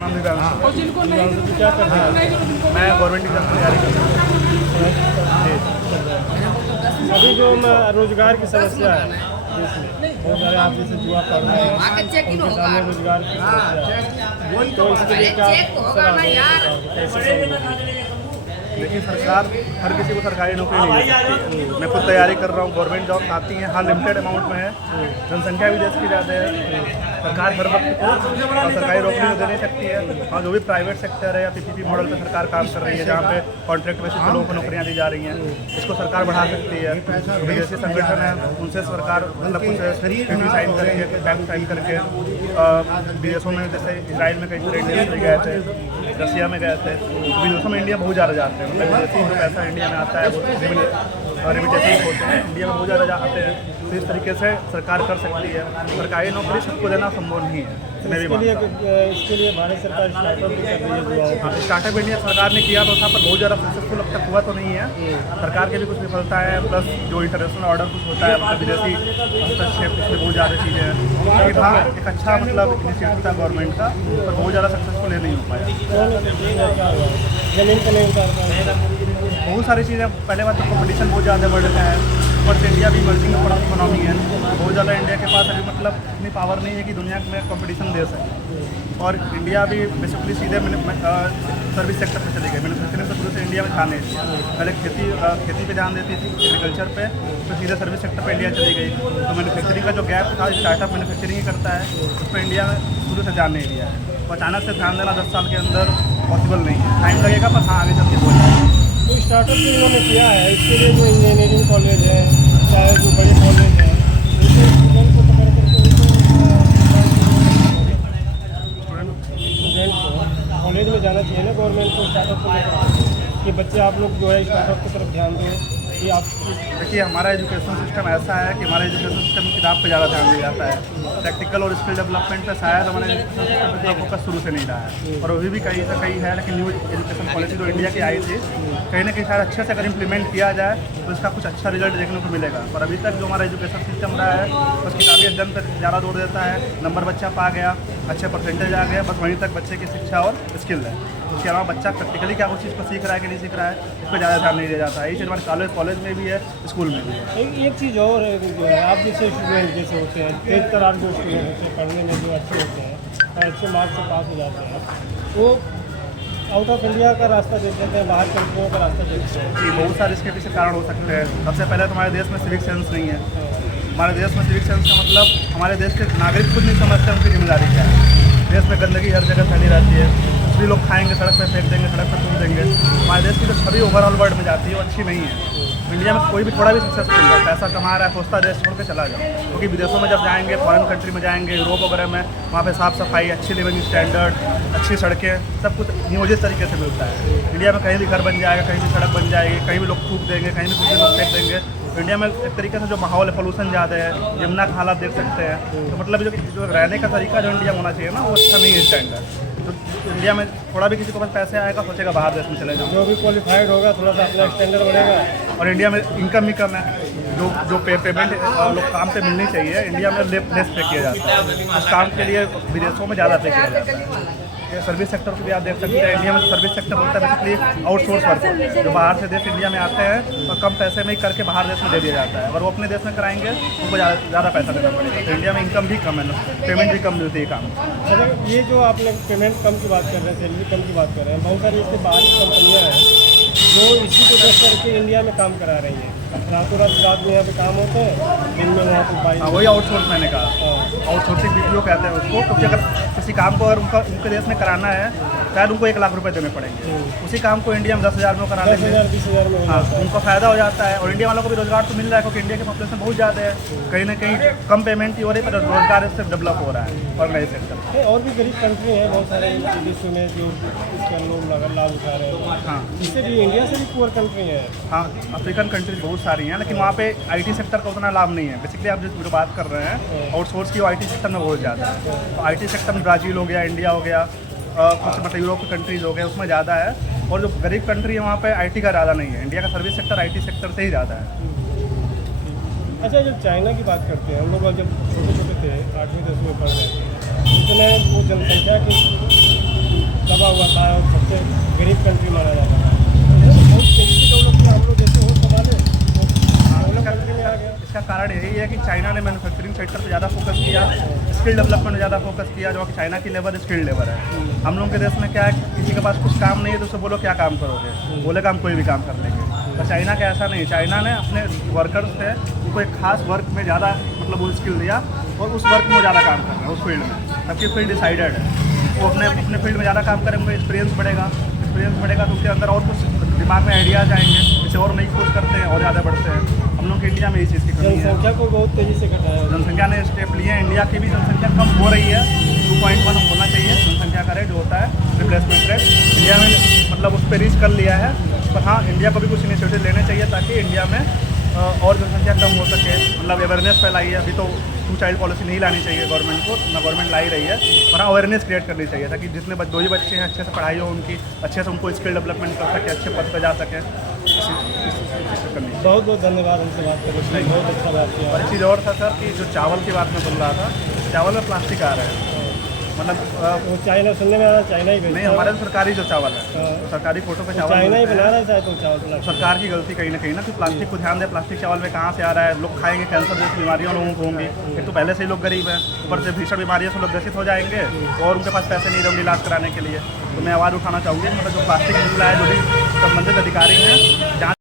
और जिनको नहीं जरूरत क्या कर रहे हैं? मैं गवर्नमेंट एग्जाम की तैयारी कर रहा हूँ। अभी जो रोजगार की समस्या है देश में, बहुत सारे आप जैसे युवा पढ़ रहे हैं उनके सामने रोजगार की समस्या है, तो इसके लिए क्या सलाह दें सरकार को, कैसे करें? देखिए, सरकार हर किसी को सरकारी नौकरी नहीं दे सकती। मैं खुद तैयारी कर रहा हूँ, गवर्नमेंट जॉब आती हैं, हाँ लिमिटेड अमाउंट में है, जनसंख्या भी देश की ज़्यादा है। सरकार हर वक्त को सरकारी नौकरी तो दे नहीं सकती है। और जो भी प्राइवेट सेक्टर है या पीपीपी मॉडल पे सरकार काम कर रही है, जहाँ पे कॉन्ट्रैक्ट बेसिस पे लोगों को नौकरियाँ दी जा रही हैं, इसको सरकार बढ़ा सकती है। विदेशी संगठन है, उनसे सरकार मतलब कुछ ट्रीटी साइन करके, बैंक साइन करके, विदेशों में जैसे इसराइल में कई ट्रेड गए थे, रसिया में गए थे, विदेशों में इंडिया बहुत ज़्यादा जाते हैं। मतलब विदेशी जो पैसा इंडिया में आता है वो रेमिटेशन होते हैं, इंडिया में बहुत ज़्यादा आते हैं। तो इस तरीके से सरकार कर सकती है। सरकारी नौकरी सबको देना संभव नहीं है। मैं भी इसके लिए भारत सरकार स्टार्टअप भी कर रही है। हाँ, स्टार्टअप इंडिया सरकार ने किया तो था, पर बहुत ज़्यादा सक्सेसफुल अब तक हुआ तो नहीं है। सरकार के भी कुछ विफलता है, प्लस जो इंटरनेशनल ऑर्डर कुछ होता है, मतलब विदेशी हस्तक्षेप, इसमें बहुत ज़्यादा चीज़ें हैं। लेकिन हाँ, एक अच्छा मतलब इनिशिएटिव था गवर्नमेंट का, पर बहुत ज़्यादा सक्सेसफुल नहीं हो पाया। जमीन को नहीं उतार पाए, बहुत सारी चीज़ें। पहले बात तो कॉम्पिटिशन बहुत ज़्यादा बढ़ रहा है, ऊपर से इंडिया भी इमर्जिंग इकोनॉमी है, बहुत ज़्यादा इंडिया के पास अभी मतलब इतनी पावर नहीं है कि दुनिया में कंपटीशन दे सके। और इंडिया भी बेसिकली सीधे सर्विस सेक्टर पे चली गई। मैन्युफैक्चरिंग तो शुरू से इंडिया में ध्यान नहीं दिया। पहले खेती पे ध्यान देती थी, एग्रीकल्चर पे, तो सीधे सर्विस सेक्टर पे इंडिया चली गई। तो मैन्युफैक्चरिंग का जो गैप था, स्टार्टअप मैन्युफैक्चरिंग ही करता है, उस पर इंडिया ने शुरू से ध्यान नहीं दिया है। तो अचानक से ध्यान देना 10 साल के अंदर पॉसिबल नहीं है, टाइम लगेगा, पर हाँ आगे चल के हो जाएगा। तो स्टार्टअप जो इन्होंने किया है इसके लिए जो इंजीनियरिंग कॉलेज है, चाहे जो बड़े कॉलेज हैं, उनके स्टूडेंट को पकड़ करके स्टूडेंट को कॉलेज में जाना चाहिए ना, गवर्नमेंट को स्टार्टअप को लेकर कि बच्चे आप लोग जो है स्टार्टअप की तरफ ध्यान दें कि आप। देखिए, हमारा एजुकेशन सिस्टम ऐसा है कि हमारा एजुकेशन सिस्टम किताब पे ज़्यादा ध्यान दिया जाता है। प्रैक्टिकल और स्किल डेवलपमेंट पे शायद हमारे एजुकेशन सिस्टम पे फोकस शुरू से नहीं रहा है, और अभी भी कहीं से कहीं है। लेकिन न्यू एजुकेशन पॉलिसी जो इंडिया की आई थी, कहीं ना कहीं शायद अच्छे से अगर इम्प्लीमेंट किया जाए तो इसका कुछ अच्छा रिजल्ट देखने को मिलेगा। पर अभी तक जो हमारा एजुकेशन सिस्टम रहा है बस किताबी अध्ययन पर ज़्यादा जोर देता है, नंबर बच्चा पा गया, अच्छे परसेंटेज आ गया, बस वहीं तक बच्चे की शिक्षा और स्किल है। उसके अलावा बच्चा प्रैक्टिकली क्या उस चीज़ को सीख रहा है कि नहीं सीख रहा है, इस पर ज़्यादा ध्यान नहीं दिया जाता है। ये चीज़ हमारे कॉलेज में भी है, स्कूल में भी है। एक चीज़ और है जो है, आप जैसे स्टूडेंट जैसे होते हैं, तेज तरार जो स्टूडेंट होते हैं, पढ़ने में जो अच्छे होते हैं और अच्छे मार्क्स से पास हो जाते हैं, वो आउट ऑफ इंडिया का रास्ता देख लेते हैं, बाहर कंट्रियों का रास्ता देखते हैं। जी, बहुत सारे इसके पीछे कारण हो सकते हैं। सबसे पहले तो हमारे देश में सिविक सेंस नहीं है। हमारे देश में सिविक सेंस का मतलब हमारे देश के नागरिक खुद नहीं समझते उनकी जिम्मेदारी क्या है। देश में गंदगी हर जगह फैली रहती है, सभी लोग खाएंगे सड़क पे फेंक देंगे, सड़क पे थूक देंगे। हमारे देश की जो छवि ओवरऑल वर्ल्ड में जाती है वो अच्छी नहीं है। इंडिया में कोई भी थोड़ा भी सक्सेसफुल है, पैसा कमा रहा है, सोचता देश छोड़ के चला जाओ, क्योंकि विदेशों में जब जाएंगे, फॉरेन कंट्री में जाएंगे, यूरोप वगैरह में, वहाँ पे साफ़ सफाई, अच्छी लिविंग स्टैंडर्ड, अच्छी सड़कें, सब कुछ नियोजित तरीके से मिलता है। इंडिया में कहीं भी घर बन जाएगा, कहीं भी सड़क बन जाएगी, कहीं भी लोग थूक देंगे, कहीं भी कुछ लोग फेंक देंगे। तो इंडिया में एक तरीके से जो माहौल है, पोल्यूशन ज़्यादा है, यमुना का हालात देख सकते हैं। तो मतलब जो रहने का तरीका जो इंडिया में होना चाहिए ना, वो अच्छा नहीं है स्टैंडर्ड। तो इंडिया में थोड़ा भी किसी को बस पैसे आएगा, सोचेगा बाहर देश में चले जाओ। जो भी क्वालिफाइड होगा थोड़ा सा अपना स्टैंडर्ड बढ़ेगा। और इंडिया में इनकम ही कम है, जो पेमेंट लोग काम पे मिलनी चाहिए, इंडिया में लेस पे किया जाता है। उस काम के लिए विदेशों में ज़्यादा पे किया जाता है। सर्विस सेक्टर को भी आप देख सकते हैं, इंडिया में सर्विस सेक्टर होता है बेसिकली आउटसोर्स वर्क, जो बाहर से देश इंडिया में आते हैं और कम पैसे में ही करके बाहर देश में दे दिया जाता है। अगर वो अपने देश में कराएंगे उनको ज़्यादा पैसा देना पड़ेगा। तो इंडिया में इनकम भी कम है, पेमेंट भी कम मिलती है काम। अच्छा, ये जो आप लोग पेमेंट कम की बात कर रहे हैं, सैलरी कम की बात कर रहे हैं, बहुत सारी इसके बाहर की कंपनियाँ हैं जो इसी को बेच करके इंडिया में काम करा रही हैं। रातों रात में यहाँ पे काम होते हैं, दिन में वहाँ पे बाई। वही आउटसोर्स मैंने कहा, आउटसोर्सिंग बीपीओ कहते हैं उसको। क्योंकि अगर किसी काम को अगर उनके देश में कराना है, शायद उनको 1 लाख रुपए देने पड़ेंगे, उसी काम को इंडिया में 10,000 में करा लेंगे, 10,000 20,000 में हो हाँ, जाता है। उनको फ़ायदा हो जाता है। और इंडिया वालों को भी रोजगार तो मिल रहा है, क्योंकि इंडिया की पॉपुलेशन बहुत ज़्यादा है। कहीं ना कहीं कम पेमेंट ही हो रही है, पर रोजगार इससे डेवलप हो रहा है ऑर्गेनाइज सेक्टर। और भी गरीब कंट्री हैं बहुत सारे विदेशों में जो इसका लोग लाभ उठा रहे हैं। हाँ इससे भी इंडिया से भी पुअर कंट्री है। हाँ, अफ्रीकन कंट्रीज बहुत सारी हैं, लेकिन वहाँ पे आईटी सेक्टर का उतना लाभ नहीं है। बेसिकली आप जो बात कर रहे हैं आउटसोर्स की, वो आईटी सेक्टर में बहुत ज़्यादा है। तो आईटी सेक्टर में ब्राज़ील हो गया, इंडिया हो गया, कुछ मतलब यूरोप की कंट्रीज़ हो गए, उसमें ज़्यादा है। और जो गरीब कंट्री है वहाँ पे आईटी का ज़्यादा नहीं है। इंडिया का सर्विस सेक्टर आईटी सेक्टर से ही ज़्यादा है। अच्छा, जब चाइना की बात करते हैं, हम लोग जब छोटे छोटे थे, 8वीं 10वीं में पढ़ रहे थे, उसमें वो जनसंख्या की चाइना ने मैन्युफैक्चरिंग सेक्टर पे ज़्यादा फोकस किया, स्किल डेवलपमेंट में ज़्यादा फोकस किया, जो कि चाइना की लेबर स्किल्ड लेबर है। हम लोग के देश में क्या है, किसी के पास कुछ काम नहीं है तो उसे बोलो क्या काम करोगे, बोलेगा हम कोई भी काम कर लेंगे। तो चाइना का ऐसा नहीं, चाइना ने अपने वर्कर्स से उनको एक खास वर्क में ज़्यादा मतलब वो स्किल दिया और उस वर्क में ज़्यादा काम कर रहे हैं, उस फील्ड में सबकी फील्ड डिसाइडेड है। वो अपने अपने फील्ड में ज़्यादा काम करें, उनको एक्सपीरियंस बढ़ेगा तो उसके अंदर और कुछ दिमाग में आइडियाज़ आएंगे, इसे और नई खोज करते हैं और ज़्यादा बढ़ते हैं। हम लोग के इंडिया में ये चीज़ की कमी है। जनसंख्या को बहुत तेज़ी से घटाया है। जनसंख्या ने स्टेप लिए हैं, इंडिया की भी जनसंख्या कम हो रही है, 2.1 होना चाहिए जनसंख्या का रेट जो होता है रिप्लेसमेंट रेट। इंडिया में मतलब उस पर रीच कर लिया है, पर हाँ इंडिया को भी कुछ इनिशिएटिव लेने चाहिए ताकि इंडिया में और जनसंख्या कम हो सके। मतलब अवेयरनेस फैलाई है, अभी तो 2 चाइल्ड पॉलिसी नहीं लानी चाहिए गवर्नमेंट को, ना गवर्नमेंट ला ही रही है, पर हाँ अवेयरनेस क्रिएट करनी चाहिए ताकि जितने 2 ही बच्चे हैं अच्छे से पढ़ाई हो उनकी, अच्छे से उनको स्किल डेवलपमेंट कर सके, अच्छे पद पर जा सकें। करनी चाहिए। बहुत बहुत धन्यवाद हमसे बात करने के लिए, बहुत अच्छा बात किया। और एक चीज़ और था सर कि जो चावल की बात मैं बोल रहा था, चावल में प्लास्टिक आ रहा है, मतलब वो चाइना, सुनने में आ रहा है चाइना ही नहीं, भेजता हमारे सरकारी जो चावल है, हाँ। सरकारी फोटो पे है। चावल चाइना ही मिलते बना हैं। रहा है शायद वो चावल प्लास्टिक। सरकार की गलती कहीं ना कि प्लास्टिक को ध्यान दें, प्लास्टिक चावल में कहाँ से आ रहा है, लोग खाएंगे कैंसर जैसी बीमारियाँ लोगों को होंगी। एक तो पहले से ही लोग गरीब हैं, ऊपर से भीषण बीमारियों से लोग ग्रसित हो जाएंगे और उनके पास पैसे नहीं रहेंगे इलाज कराने के लिए। तो मैं आवाज़ उठाना चाहूँगी, मतलब जो प्लास्टिक मिल रहा है, जो भी संबंधित अधिकारी हैं जाँच